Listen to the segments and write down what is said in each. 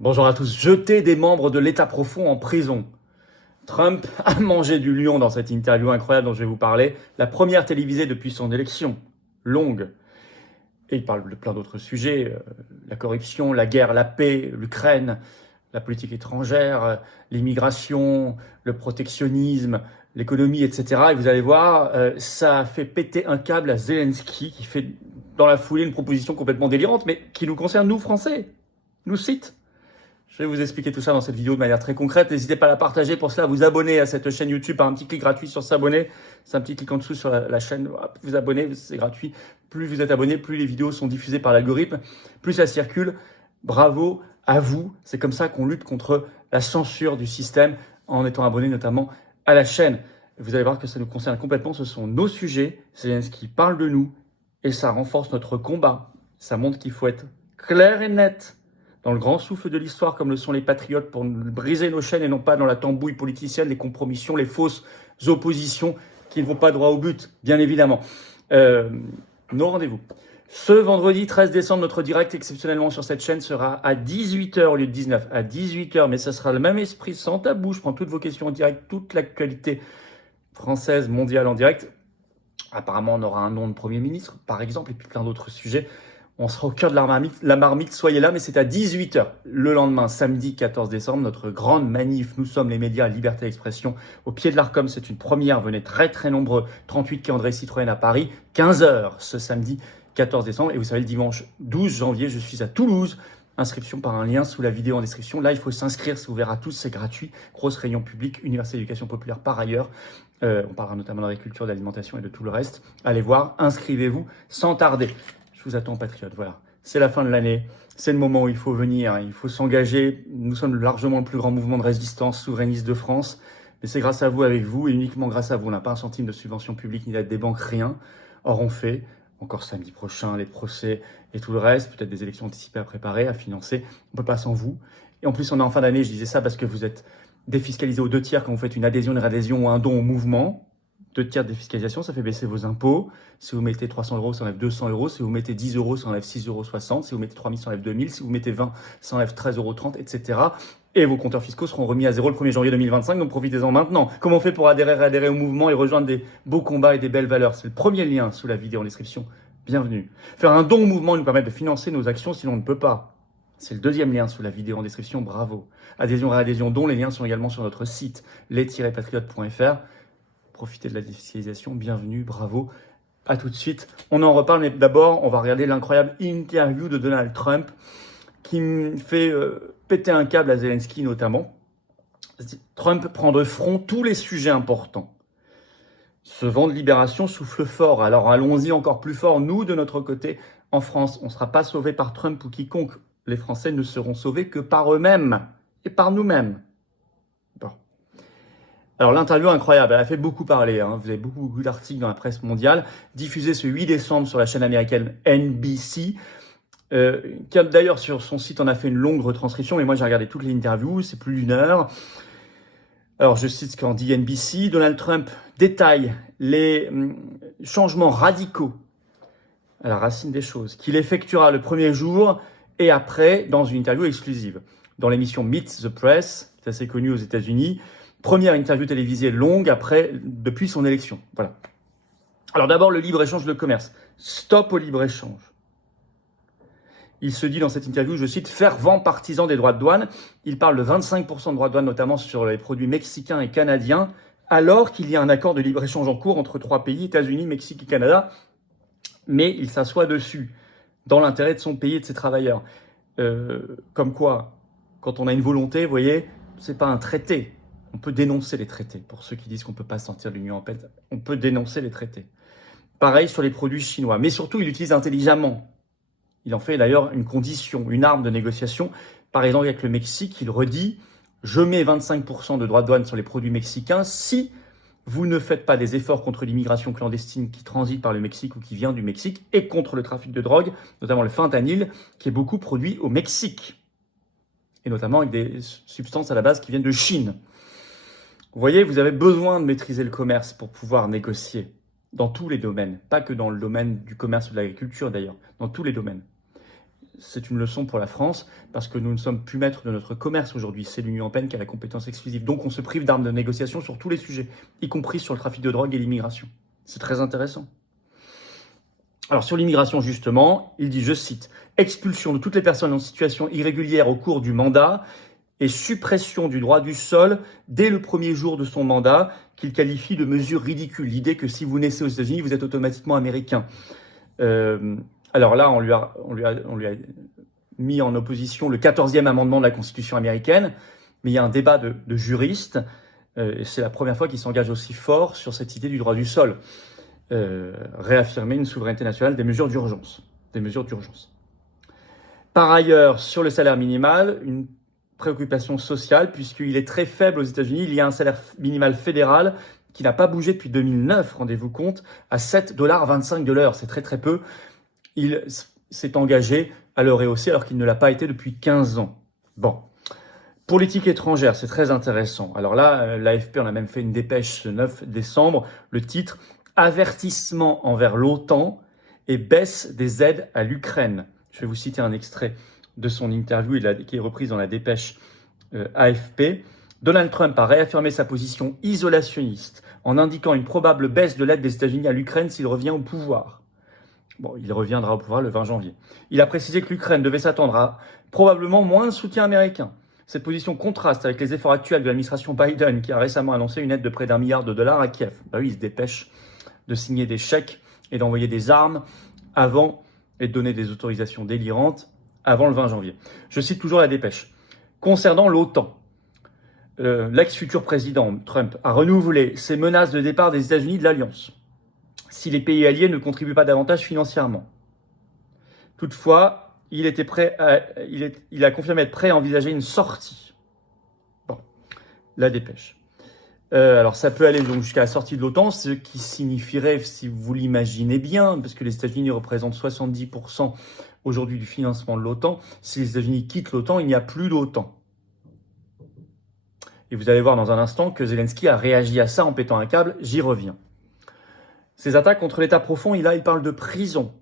Bonjour à tous. Jeter des membres de l'État profond en prison. Trump a mangé du lion dans cette interview incroyable dont je vais vous parler. La première télévisée depuis son élection. Longue. Et il parle de plein d'autres sujets. La corruption, la guerre, la paix, l'Ukraine, la politique étrangère, l'immigration, le protectionnisme, l'économie, etc. Et vous allez voir, ça a fait péter un câble à Zelensky qui fait dans la foulée une proposition complètement délirante, mais qui nous concerne, nous, Français. Nous cite. Je vais vous expliquer tout ça dans cette vidéo de manière très concrète. N'hésitez pas à la partager. Pour cela, vous abonner à cette chaîne YouTube par un petit clic gratuit sur s'abonner. C'est un petit clic en dessous sur la chaîne. Vous abonnez, c'est gratuit. Plus vous êtes abonné, plus les vidéos sont diffusées par l'algorithme, plus ça circule. Bravo à vous. C'est comme ça qu'on lutte contre la censure du système en étant abonné notamment à la chaîne. Vous allez voir que ça nous concerne complètement. Ce sont nos sujets. C'est ce qui parle de nous et ça renforce notre combat. Ça montre qu'il faut être clair et net dans le grand souffle de l'histoire, comme le sont les patriotes, pour briser nos chaînes et non pas dans la tambouille politicienne, les compromissions, les fausses oppositions qui ne vont pas droit au but, bien évidemment. Nos rendez-vous. Ce vendredi 13 décembre, notre direct exceptionnellement sur cette chaîne sera à 18h au lieu de 19, à 18h, mais ça sera le même esprit, sans tabou. Je prends toutes vos questions en direct, toute l'actualité française, mondiale en direct. Apparemment, on aura un nom de Premier ministre, par exemple, et puis plein d'autres sujets. On sera au cœur de la marmite, soyez là, mais c'est à 18h. Le lendemain, samedi 14 décembre, notre grande manif, nous sommes les médias, liberté d'expression, au pied de l'Arcom, c'est une première, venez très très nombreux, 38 quai André Citroën à Paris, 15h ce samedi 14 décembre, et vous savez, le dimanche 12 janvier, je suis à Toulouse, inscription par un lien sous la vidéo en description. Là, il faut s'inscrire, c'est ouvert à tous, c'est gratuit, grosse réunion publique, Université d'éducation populaire par ailleurs. On parlera notamment d'agriculture, d'alimentation et de tout le reste. Allez voir, inscrivez-vous sans tarder. Je vous attends, patriotes. Voilà, c'est la fin de l'année. C'est le moment où il faut venir, il faut s'engager. Nous sommes largement le plus grand mouvement de résistance souverainiste de France. Mais c'est grâce à vous, avec vous, et uniquement grâce à vous. On n'a pas un centime de subvention publique ni d'aide des banques, rien. Or, on fait, encore samedi prochain, les procès et tout le reste, peut-être des élections anticipées à préparer, à financer. On ne peut pas sans vous. Et en plus, on est en fin d'année, je disais ça parce que vous êtes défiscalisé aux 2 tiers quand vous faites une adhésion, une réadhésion ou un don au mouvement. 2 tiers de défiscalisation, ça fait baisser vos impôts. Si vous mettez 300 €, ça enlève 200 €. Si vous mettez 10 €, ça enlève 6,60 €. Si vous mettez 3 000, ça enlève 2 000. Si vous mettez 20, ça enlève 13,30 €, etc. Et vos compteurs fiscaux seront remis à zéro le 1er janvier 2025, donc profitez-en maintenant. Comment on fait pour adhérer au mouvement et rejoindre des beaux combats et des belles valeurs? C'est le premier lien sous la vidéo en description. Bienvenue. Faire un don au mouvement nous permet de financer nos actions, sinon on ne peut pas. C'est le deuxième lien sous la vidéo en description, bravo. Adhésion, réadhésion, don, les liens sont également sur notre site les-patriotes.fr. Profitez de la défiscalisation, bienvenue, bravo, à tout de suite. On en reparle, mais d'abord, on va regarder l'incroyable interview de Donald Trump qui me fait péter un câble à Zelensky notamment. Trump prend de front tous les sujets importants. Ce vent de libération souffle fort, alors allons-y encore plus fort. Nous, de notre côté, en France, on ne sera pas sauvés par Trump ou quiconque. Les Français ne seront sauvés que par eux-mêmes et par nous-mêmes. Bon. Alors l'interview incroyable, elle a fait beaucoup parler, hein. Vous avez beaucoup d'articles dans la presse mondiale, diffusé ce 8 décembre sur la chaîne américaine NBC, qui d'ailleurs sur son site en a fait une longue retranscription, mais moi j'ai regardé toutes les interviews, c'est plus d'1 heure. Alors je cite ce qu'en dit NBC, Donald Trump détaille les changements radicaux à la racine des choses qu'il effectuera le premier jour et après dans une interview exclusive. Dans l'émission Meet the Press, c'est assez connu aux États-Unis, première interview télévisée longue depuis son élection. Voilà. Alors d'abord, le libre-échange, le commerce. Stop au libre-échange. Il se dit dans cette interview, je cite, fervent partisan des droits de douane. Il parle de 25% de droits de douane, notamment sur les produits mexicains et canadiens, alors qu'il y a un accord de libre-échange en cours entre 3 pays, États-Unis, Mexique et Canada. Mais il s'assoit dessus, dans l'intérêt de son pays et de ses travailleurs. Comme quoi, quand on a une volonté, vous voyez, c'est pas un traité. On peut dénoncer les traités. Pour ceux qui disent qu'on ne peut pas sortir de l'Union européenne, on peut dénoncer les traités. Pareil sur les produits chinois. Mais surtout, il l'utilise intelligemment. Il en fait d'ailleurs une condition, une arme de négociation. Par exemple, avec le Mexique, il redit « Je mets 25% de droits de douane sur les produits mexicains si vous ne faites pas des efforts contre l'immigration clandestine qui transite par le Mexique ou qui vient du Mexique et contre le trafic de drogue, notamment le fentanyl, qui est beaucoup produit au Mexique. Et notamment avec des substances à la base qui viennent de Chine. » Vous voyez, vous avez besoin de maîtriser le commerce pour pouvoir négocier dans tous les domaines, pas que dans le domaine du commerce ou de l'agriculture d'ailleurs, dans tous les domaines. c'est une leçon pour la France, parce que nous ne sommes plus maîtres de notre commerce aujourd'hui. C'est l'Union européenne qui a la compétence exclusive. Donc on se prive d'armes de négociation sur tous les sujets, y compris sur le trafic de drogue et l'immigration. C'est très intéressant. Alors sur l'immigration justement, il dit, je cite, « Expulsion de toutes les personnes en situation irrégulière au cours du mandat et suppression du droit du sol dès le premier jour de son mandat, qu'il qualifie de mesure ridicule. L'idée que si vous naissez aux États-Unis, vous êtes automatiquement américain. » Alors là, on lui a mis en opposition le 14e amendement de la Constitution américaine, mais il y a un débat de juristes, et c'est la première fois qu'il s'engage aussi fort sur cette idée du droit du sol. Réaffirmer une souveraineté nationale, des mesures d'urgence. Par ailleurs, sur le salaire minimal, une préoccupation sociale, puisqu'il est très faible aux États-Unis. Il y a un salaire minimal fédéral qui n'a pas bougé depuis 2009, rendez-vous compte, à 7,25 $ de l'heure. C'est très très peu. Il s'est engagé à le rehausser alors qu'il ne l'a pas été depuis 15 ans. Bon. Politique étrangère, c'est très intéressant. Alors là, l'AFP en a même fait une dépêche ce 9 décembre. Le titre « Avertissement envers l'OTAN et baisse des aides à l'Ukraine ». Je vais vous citer un extrait de son interview qui est reprise dans la dépêche AFP. Donald Trump a réaffirmé sa position isolationniste en indiquant une probable baisse de l'aide des États-Unis à l'Ukraine s'il revient au pouvoir. Bon, il reviendra au pouvoir le 20 janvier. Il a précisé que l'Ukraine devait s'attendre à probablement moins de soutien américain. Cette position contraste avec les efforts actuels de l'administration Biden qui a récemment annoncé une aide de près d'1 milliard de dollars à Kiev. Bah oui, il se dépêche de signer des chèques et d'envoyer des armes avant et de donner des autorisations délirantes avant le 20 janvier. Je cite toujours la dépêche. Concernant l'OTAN, l'ex-futur président Trump a renouvelé ses menaces de départ des États-Unis de l'Alliance si les pays alliés ne contribuent pas davantage financièrement. Toutefois, il a confirmé être prêt à envisager une sortie. Bon, la dépêche. Alors ça peut aller donc jusqu'à la sortie de l'OTAN, ce qui signifierait, si vous l'imaginez bien, parce que les États-Unis représentent 70% aujourd'hui du financement de l'OTAN, si les États-Unis quittent l'OTAN, il n'y a plus d'OTAN. Et vous allez voir dans un instant que Zelensky a réagi à ça en pétant un câble, j'y reviens. Ces attaques contre l'État profond, il parle de prison.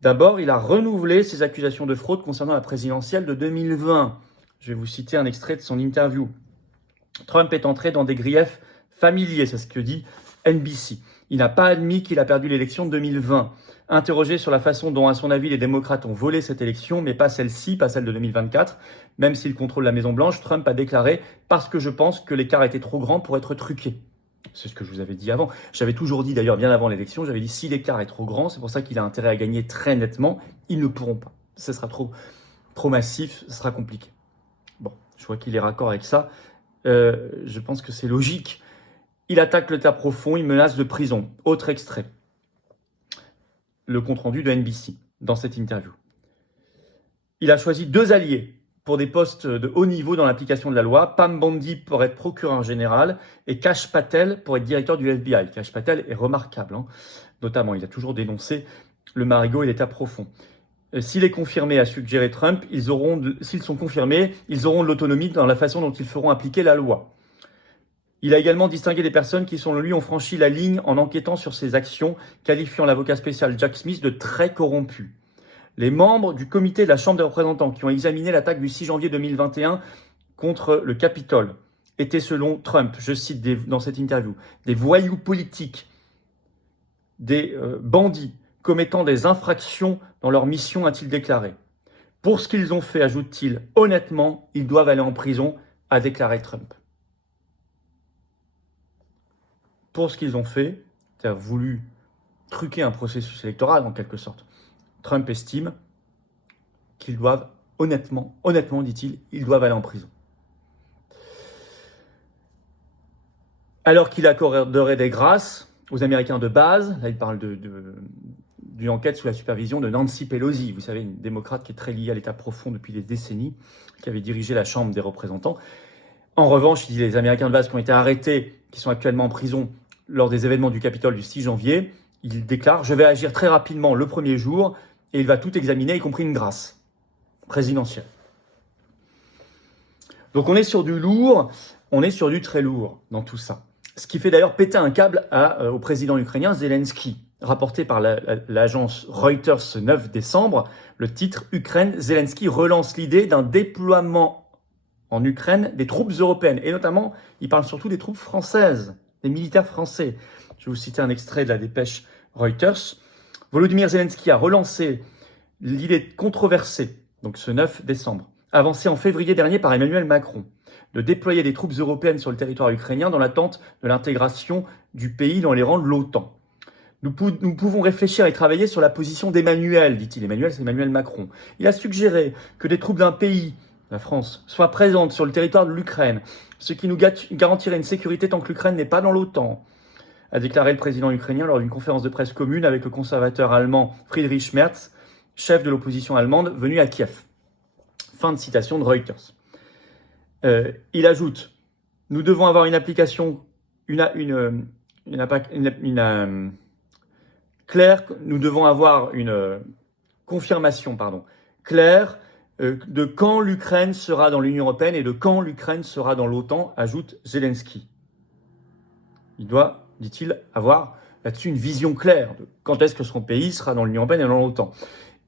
D'abord, il a renouvelé ses accusations de fraude concernant la présidentielle de 2020. Je vais vous citer un extrait de son interview. Trump est entré dans des griefs familiers, c'est ce que dit NBC. Il n'a pas admis qu'il a perdu l'élection de 2020. Interrogé sur la façon dont, à son avis, les démocrates ont volé cette élection, mais pas celle-ci, pas celle de 2024, même s'il contrôle la Maison-Blanche, Trump a déclaré « parce que je pense que l'écart était trop grand pour être truqué ». C'est ce que je vous avais dit avant. J'avais toujours dit, d'ailleurs, bien avant l'élection, j'avais dit si l'écart est trop grand, c'est pour ça qu'il a intérêt à gagner très nettement, ils ne pourront pas. Ce sera trop massif, ce sera compliqué. Bon, je vois qu'il est raccord avec ça. Je pense que c'est logique. Il attaque l'État profond, il menace de prison. Autre extrait. Le compte-rendu de NBC dans cette interview. Il a choisi 2 alliés pour des postes de haut niveau dans l'application de la loi. Pam Bondi pour être procureur général et Kash Patel pour être directeur du FBI. Kash Patel est remarquable, hein. Notamment, il a toujours dénoncé le marigot et l'État profond. S'il est confirmé, a suggéré Trump, s'ils sont confirmés, ils auront de l'autonomie dans la façon dont ils feront appliquer la loi. Il a également distingué des personnes qui, selon lui, ont franchi la ligne en enquêtant sur ses actions, qualifiant l'avocat spécial Jack Smith de très corrompu. Les membres du comité de la Chambre des représentants qui ont examiné l'attaque du 6 janvier 2021 contre le Capitole étaient, selon Trump, je cite dans cette interview, des voyous politiques, des bandits commettant des infractions dans leur mission, a-t-il déclaré. Pour ce qu'ils ont fait, ajoute-t-il, honnêtement, ils doivent aller en prison, a déclaré Trump. Pour ce qu'ils ont fait, c'est-à-dire voulu truquer un processus électoral en quelque sorte, Trump estime qu'ils doivent, honnêtement, dit-il, ils doivent aller en prison. Alors qu'il accorderait des grâces aux Américains de base, là il parle d'une enquête sous la supervision de Nancy Pelosi, vous savez, une démocrate qui est très liée à l'État profond depuis des décennies, qui avait dirigé la Chambre des représentants. En revanche, il dit les Américains de base qui ont été arrêtés, qui sont actuellement en prison lors des événements du Capitole du 6 janvier, il déclare « Je vais agir très rapidement le premier jour » et il va tout examiner, y compris une grâce présidentielle. Donc on est sur du lourd, on est sur du très lourd dans tout ça. Ce qui fait d'ailleurs péter un câble au président ukrainien Zelensky. rapporté par l'agence Reuters ce 9 décembre, le titre « Ukraine, Zelensky relance l'idée d'un déploiement en Ukraine des troupes européennes ». Et notamment, il parle surtout des troupes françaises, des militaires français. Je vais vous citer un extrait de la dépêche Reuters. Volodymyr Zelensky a relancé l'idée controversée, donc ce 9 décembre, avancée en février dernier par Emmanuel Macron, de déployer des troupes européennes sur le territoire ukrainien dans l'attente de l'intégration du pays dans les rangs de l'OTAN. Nous pouvons réfléchir et travailler sur la position d'Emmanuel, dit-il. Emmanuel, c'est Emmanuel Macron. Il a suggéré que des troupes d'un pays, la France, soient présentes sur le territoire de l'Ukraine, ce qui nous garantirait une sécurité tant que l'Ukraine n'est pas dans l'OTAN, a déclaré le président ukrainien lors d'une conférence de presse commune avec le conservateur allemand Friedrich Merz, chef de l'opposition allemande, venu à Kiev. Fin de citation de Reuters. Il ajoute, nous devons avoir une application, claire, nous devons avoir une confirmation claire de quand l'Ukraine sera dans l'Union européenne et de quand l'Ukraine sera dans l'OTAN, ajoute Zelensky. Il doit, dit-il, avoir là-dessus une vision claire de quand est-ce que son pays sera dans l'Union européenne et dans l'OTAN.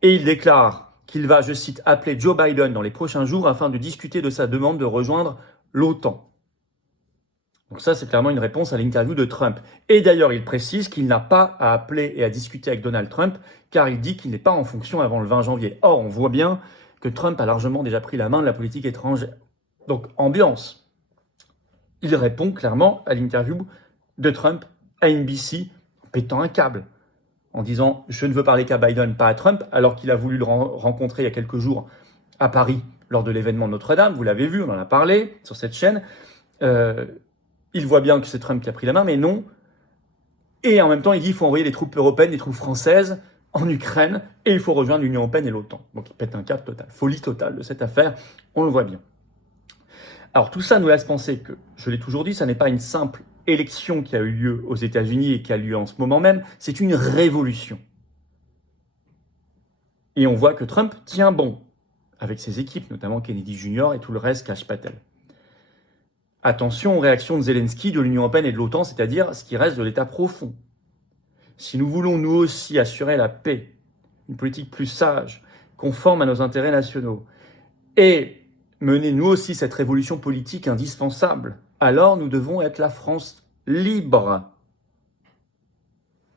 Et il déclare qu'il va, je cite, appeler Joe Biden dans les prochains jours afin de discuter de sa demande de rejoindre l'OTAN. Donc ça, c'est clairement une réponse à l'interview de Trump. Et d'ailleurs, il précise qu'il n'a pas à appeler et à discuter avec Donald Trump, car il dit qu'il n'est pas en fonction avant le 20 janvier. Or, on voit bien que Trump a largement déjà pris la main de la politique étrangère. Donc, ambiance. Il répond clairement à l'interview de Trump à NBC, en pétant un câble, en disant « Je ne veux parler qu'à Biden, pas à Trump », alors qu'il a voulu le rencontrer il y a quelques jours à Paris, lors de l'événement de Notre-Dame. Vous l'avez vu, on en a parlé sur cette chaîne. Il voit bien que c'est Trump qui a pris la main, mais non. Et en même temps, il dit qu'il faut envoyer des troupes européennes, des troupes françaises en Ukraine, et il faut rejoindre l'Union européenne et l'OTAN. Donc il pète un câble total, folie totale de cette affaire, on le voit bien. Alors tout ça nous laisse penser que, je l'ai toujours dit, ça n'est pas une simple élection qui a eu lieu aux États-Unis et qui a lieu en ce moment même, c'est une révolution. Et on voit que Trump tient bon, avec ses équipes, notamment Kennedy Jr. et tout le reste, Kash Patel. Attention aux réactions de Zelensky, de l'Union européenne et de l'OTAN, c'est-à-dire ce qui reste de l'État profond. Si nous voulons nous aussi assurer la paix, une politique plus sage, conforme à nos intérêts nationaux, et mener nous aussi cette révolution politique indispensable, alors nous devons être la France libre.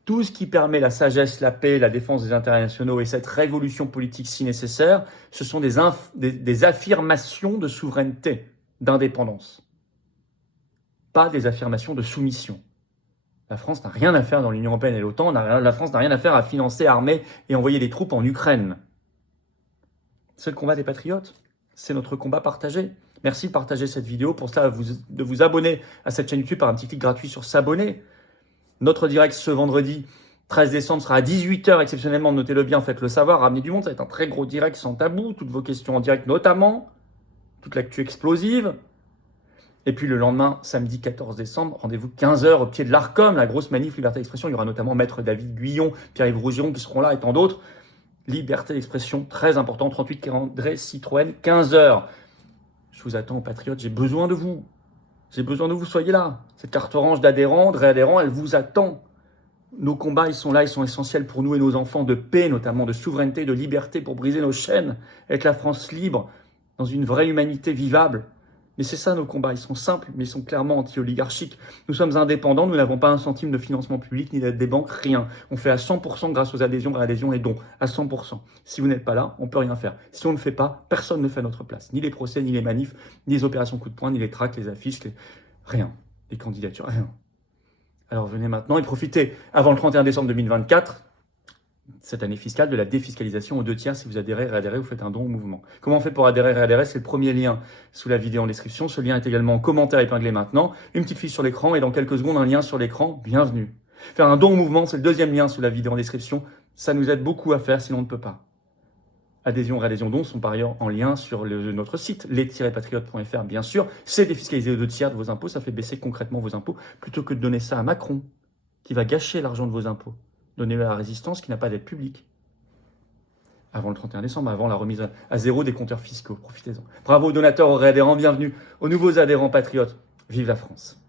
Tout ce qui permet la sagesse, la paix, la défense des intérêts nationaux et cette révolution politique si nécessaire, ce sont des affirmations de souveraineté, d'indépendance. Pas des affirmations de soumission. La France n'a rien à faire dans l'Union européenne et l'OTAN, la France n'a rien à faire à financer, armer et envoyer des troupes en Ukraine. C'est le combat des patriotes, c'est notre combat partagé. Merci de partager cette vidéo, pour cela de vous abonner à cette chaîne YouTube par un petit clic gratuit sur s'abonner. Notre direct ce vendredi 13 décembre sera à 18h exceptionnellement, notez-le bien, faites-le savoir, ramenez du monde, ça va être un très gros direct sans tabou, toutes vos questions en direct notamment, toute l'actu explosive. Et puis le lendemain, samedi 14 décembre, rendez-vous 15h au pied de l'Arcom, la grosse manif Liberté d'expression. Il y aura notamment Maître David Guyon, Pierre-Yves Rougiron qui seront là et tant d'autres. Liberté d'expression, très important, 38 quai André Citroën, 15h. Je vous attends, patriotes, j'ai besoin de vous. J'ai besoin de vous, soyez là. Cette carte orange d'adhérents, de réadhérents, elle vous attend. Nos combats, ils sont là, ils sont essentiels pour nous et nos enfants, de paix notamment, de souveraineté, de liberté, pour briser nos chaînes, être la France libre, dans une vraie humanité vivable. Mais c'est ça nos combats, ils sont simples, mais ils sont clairement anti-oligarchiques. Nous sommes indépendants, nous n'avons pas un centime de financement public, ni d'aide des banques, rien. On fait à 100% grâce aux adhésions, réadhésions et dons, à 100%. Si vous n'êtes pas là, on ne peut rien faire. Si on ne le fait pas, personne ne fait à notre place. Ni les procès, ni les manifs, ni les opérations coup de poing, ni les tracts, les affiches, rien. Les candidatures, rien. Alors venez maintenant et profitez, avant le 31 décembre 2024, cette année fiscale, de la défiscalisation aux 2/3. Si vous adhérez, réadhérez, vous faites un don au mouvement. Comment on fait pour adhérer, réadhérer? C'est le premier lien sous la vidéo en description. Ce lien est également en commentaire épinglé maintenant. Une petite fiche sur l'écran et dans quelques secondes, un lien sur l'écran. Bienvenue. Faire un don au mouvement, c'est le deuxième lien sous la vidéo en description. Ça nous aide beaucoup à faire, sinon on ne peut pas. Adhésion, réadhésion, dons sont par ailleurs en lien sur notre site, les-patriotes.fr, bien sûr. C'est défiscaliser aux 2/3 de vos impôts. Ça fait baisser concrètement vos impôts plutôt que de donner ça à Macron, qui va gâcher l'argent de vos impôts. Donnez-le à la résistance qui n'a pas d'aide publique. Avant le 31 décembre, avant la remise à zéro des compteurs fiscaux. Profitez-en. Bravo aux donateurs, aux réadhérents, bienvenue aux nouveaux adhérents patriotes. Vive la France.